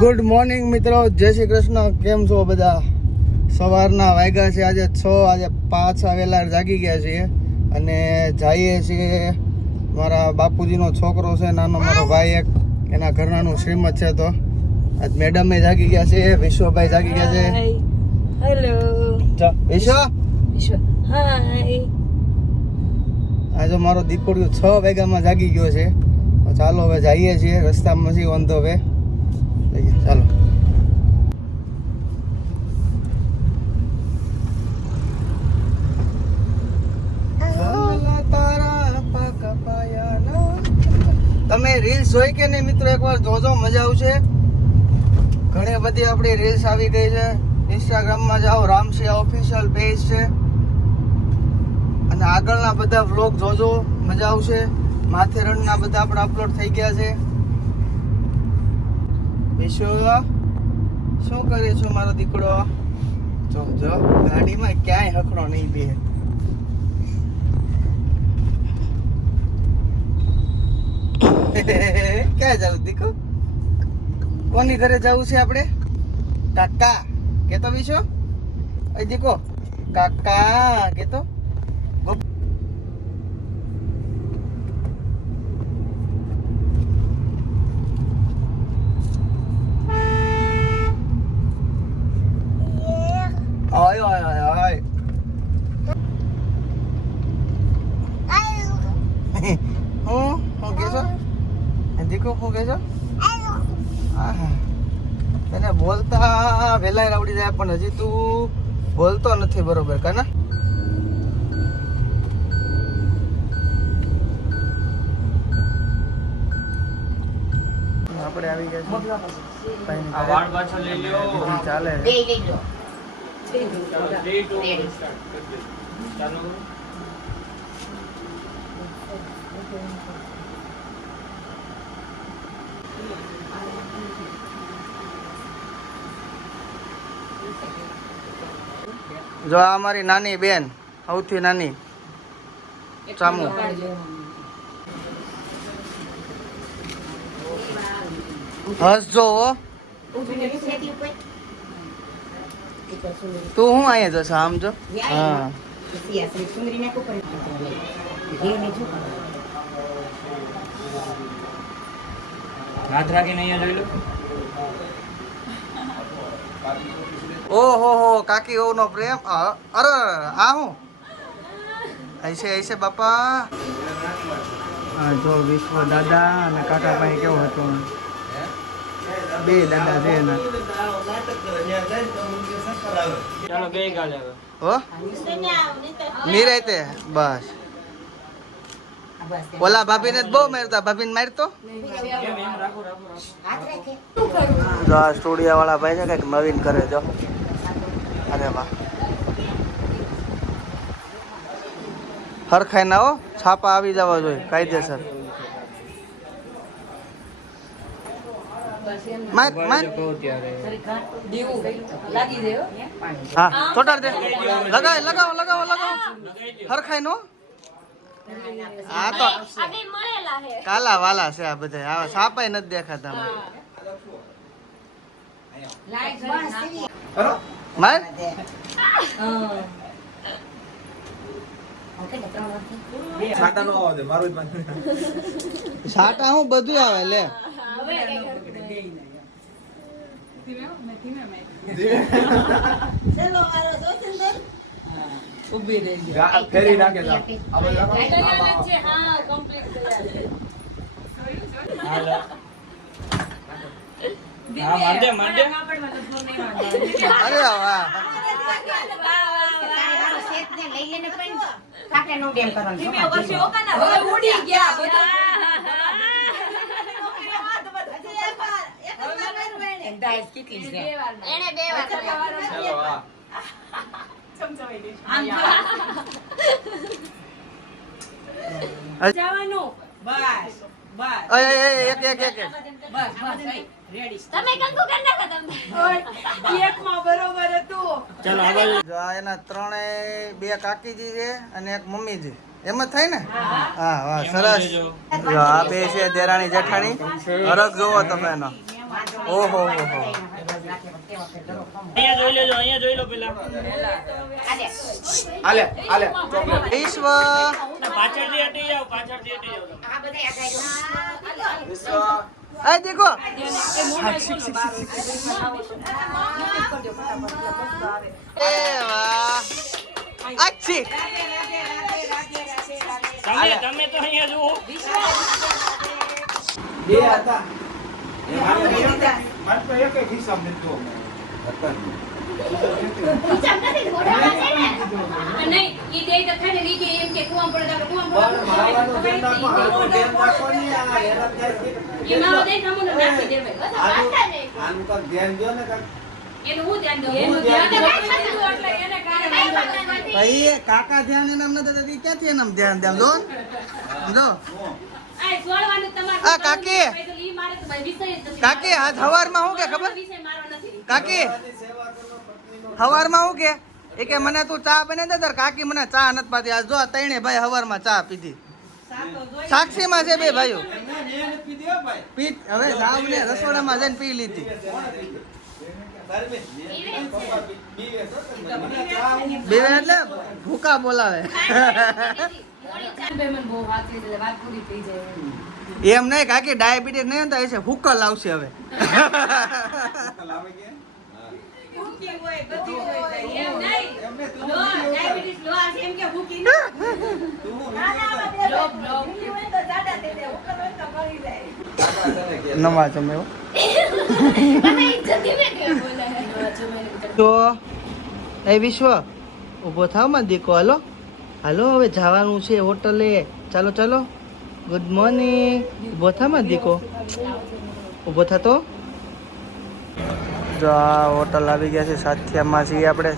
Good morning મિત્રો, જય શ્રી કૃષ્ણ. કેમ છો બધા? સવારના વાગ્યા છે આજે 6. આજે પાછા વહેલા જાગી ગયા છીએ અને જઈએ છીએ. મારા બાપુજીનો છોકરો છે નાનો, મારો ભાઈ એક, એના ઘરનાનું શ્રીમત છે. તો આજ મેડમે જાગી ગયા છે, વિશ્વભાઈ જાગી ગયા છે. હેલો વિશ્વ હાય. આજે મારો દીકરીઓ 6 વાગ્યામાં જાગી ગયો છે. તો ચાલો હવે જઈએ છીએ, રસ્તામાં છીએ ઓન ધ વે. ચાલો. તમે રીલ્સ જોઈ કે નહીં મિત્રો? એકવાર જોજો, મજા આવશે. ઘણી બધી આપણી રીલ્સ આવી ગઈ છે. ઇન્સ્ટાગ્રામમાં જાઓ, રામસિયા ઓફિશિયલ પેજ છે, અને આગળના બધા વ્લોગ જોજો, મજા આવશે. માથેરણના બધા આપણે અપલોડ થઈ ગયા છે. વિશ્વ શું કરે છો મારો દીકરો? જો જો ગાડીમાં ક્યાંય હખડો નહીં બે. ક્યાં જવું દીકરો? કોની ઘરે જવું છે આપણે? કાકા કેતો વિશ્વ? એ દીકો કાકા કેતો. Ôi ôi ôi ôi. Không kêu sao? Anh Dico không kêu sao? તને બોલતા વેલાય આવડી જાય, પણ હજી તું બોલતો નથી બરોબર કાના. આપણે આવી ગયા છીએ. ચાલે જો આ અમારી નાની બેન, સૌથી નાની ચામુ. હસજો હો. તું હું અહીંયા જશે આમ જો. હા હાથ રાખીને અહીંયા જોઈ લો. ઓહો હો, કાકી ઓનો પ્રેમ. અરે આ હું ऐसे ऐसे બાપા. હા જો વિશ્વ દાદા અને કાકા ભાઈ કેવો હતો. બે દાદા છે એના. ચાલો બે ગાલે હવે. હો નિરાતે બસ. ઓલા ભાભીને બહુ મારતા, ભાભીને મારતો. જો આ સ્ટુડિયો વાળા ભાઈ છે, કઈક નવીન કરે જો. અરે વાહ, હરખાઈ ના હો, છાપા આવી જવા જોઈએ કાયદેસર. માર માર. હા ચોટાડ દે. લગાવ લગાવ લગાવ લગાવ. હરખાઈ નો. આ તો કાલા વાલા છે આ બધા. આવા સાપાય નથી દેખાતા. માર. સાટા હું બધું આવે લે. ઉભી રહી ફેરી નાખે જા. મારજે મારજે. અરે વાહ. એક એક એક તમે કંકુ કરી નાખો તમે. એકમાં બરોબર હતું. ચાલો આગળ. જો આ એના ત્રણેય, બે કાકીજી છે અને એક મમ્મીજી. એમ જ થાય ને? હા વાહ સરસ. જો આ બે છે દેરાણી જેઠાણી. હરખ જોવો તમે એનો. ઓહો અહીંયા જોઈ લેજો, અહીંયા જોઈ લો પેલા. આલે આલે ચોકલેટ વિશ્વ પાછળથી હટી જાઓ, પાછળથી હટી જાઓ. આ દેખો એ વાહ અચ્છી તમે તો અહીંયા જુઓ. બે હતા મારે તો એક હિસાબ લીધો નહીં ઈ દે તો ખાને ઈ કે એમ કે કુવામ પડે તો કુવામ પણ મારવાનો પડે ધંધા પણ હાથો ધ્યાન રાખવાની આ હેરાન થાય છે. ઈ મારો દે સામુને નાખી દેવે આનું તો ધ્યાન દો ને કાંઈક. એનું હું ધ્યાન દઉં એનું ધ્યાન ધ્યાન રાખી દીધું એટલે એને કારણે વાંધો નથી. ભાઈ કાકા ધ્યાન એનામ નતો તો ઈ ક્યાંથી એનામ ધ્યાન દેમ જો સમજો આ છોડવાનું તમારે આ કાકી. ઈ મારે તો ભાઈ વિષય જ નથી કાકી આજ હવારમાં હું કે ખબર વિષય મારો નથી કાકી હવારમાં હું કે એ કે મને તું ચા બને દે તાર કાકી મને ચા નથી પાતી આજ જો આ ત્રણે ભાઈ હવારમાં ચા પીધી સાક્ષીમાં છે બે ભાઈઓ પી હવે જાવ ને રસોડામાં જઈને પી લીધી બે એટલે ભૂકા બોલાવે બે મને બહુ વાત થઈ એટલે વાત પૂરી થઈ જાય એમ નહીં કાકી ડાયાબિટીસ નહીં થાય છે હુકલ આવશે હવે ભૂકી હોય, બધી હોય. એમ નહીં લો ડાયાબિટીસ લો આ એમ કે ભૂકી ના, ના, આમાં બે લો, ભાઈ લો. ભૂકી હોય તો જાડા થઈ જાય, ઉપર હોય તો મરી જાય. નવા જમે હો. બોલે તો એ વિશ્વ ઊભો થાવ માં દીકો હાલો હાલો હવે જવાનું છે હોટલે ચાલો ચાલો ગુડ મોર્નિંગ ઊભો થા માં દીકો ઊભો થતો જો આ હોટલ આવી ગયા છે સાથિયામાં છીએ આપણે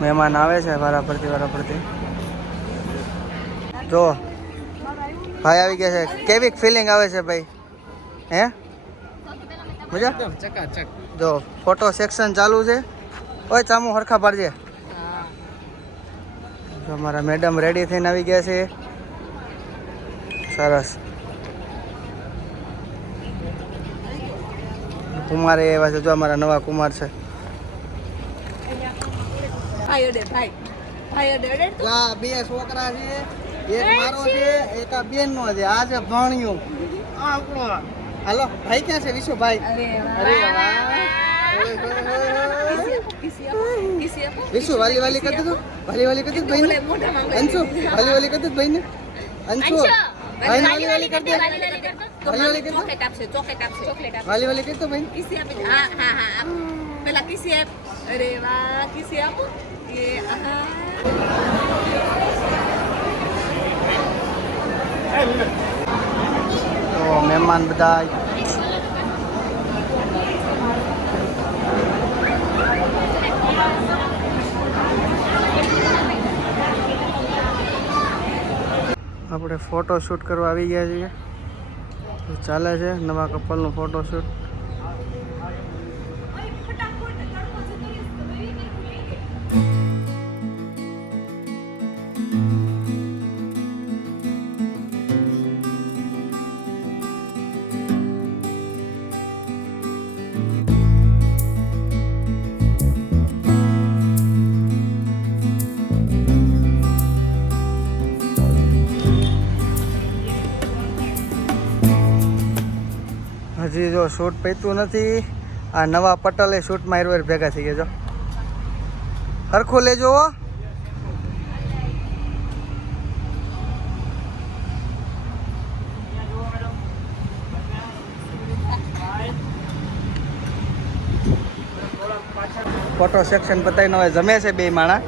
મહેમાન આવે છે વારા ફરતી જો ભાઈ આવી ગયા છે કેવી ફિલિંગ આવે છે ભાઈ હે મજા ચકાચક. જો ફોટો સેક્શન ચાલુ છે ઓય ચામુ હરખા પાડજે જો અમારા મેડમ રેડી થઈને આવી ગયા છે સરસ કુમાર એવા છે જો અમારા નવા કુમાર છે ભાઈ અડે, ભાઈ. ભાઈ અડે, અડે. જો આ બે છોકરા છે એક મારો છે એક આ બેન નો છે આ છે ભણ્યું હાલો ભાઈ ક્યાં છે વિશુભાઈ અરે અરે વાહ વિશુ વાલી વાલી કરી દીધું વાલી વાલી કરી દીધું ભાઈ ને અંશુ વાલી વાલી કરી દીધું ભાઈ ને અંશુ ભાઈ ને વાલી વાલી કરી દે વાલી વાલી કરી દે ચોકલેટ આપશે, ચોકલેટ આપશે. વાલી વાલી કરી દો ભાઈ કિસી આપી દે. હા, હા, હા, આપ. પેલા કિસી આપ. અરે વાહ, કિસી આપો. એ આહા. તો મહેમાન બધા આપણે ફોટો શૂટ કરવા આવી ગયા છીએ તો ચાલે છે નવા કપલનું ફોટો શૂટ હજી જો શૂટ પૈતું નથી આ નવા પટલે શૂટમાં એરવેર ભેગા થઈ ગયા જો હરખું લેજો હો. ફોટો સેક્શન પતાવીને હવે જમે છે બે માણા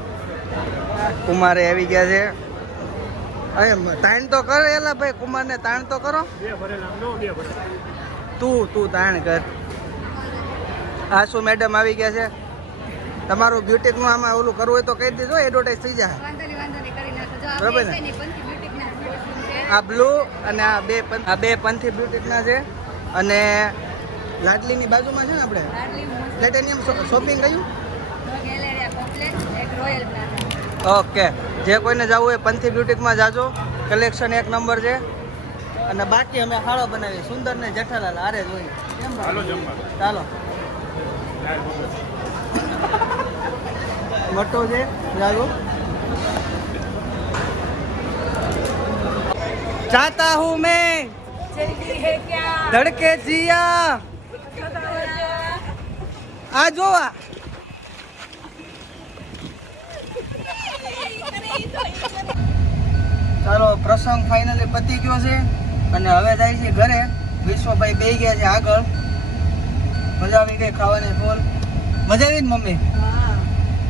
કુમારે આવી ગયા છે અરે તાણ તો કરો એલા ભાઈ કુમારને તાણ તો કરો તું તાણ કર આસુ મેડમ આવી ગયા છે તમારું બ્યુટિકનું આમાં ઓલું કરવું હોય તો કહી દેજો એડવર્ટાઈઝ થઈ જાય બરાબર ને આ બ્લુ અને આ બે પંથી બ્યુટિકના છે અને લાડલીની બાજુમાં છે ને આપણે પ્લેટેનિયમ શોપિંગ ગયું ઓકે જે કોઈને જવું હોય પંથી બ્યુટિકમાં જાજો, કલેક્શન એક નંબર છે. અને બાકી અમે ખાડો બનાવીએ સુંદર ને જેઠાલાલ આરે જોઈએ. કેમ ભાઈ? ચાલો મોટો છે જાગો. ચાહતા હું મેં જલ્દી હે ક્યાં ધડકે જીયા આ જોવા. ચાલો પ્રસંગ ફાઇનલી પતી ગયો છે અને હવે જાય છે ઘરે. વિશ્વભાઈ બેહી ગયા છે આગળ. મજા આવી ગઈ ખાવાની ફૂલ. મજા આવી ને મમ્મી? હા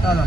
ચાલો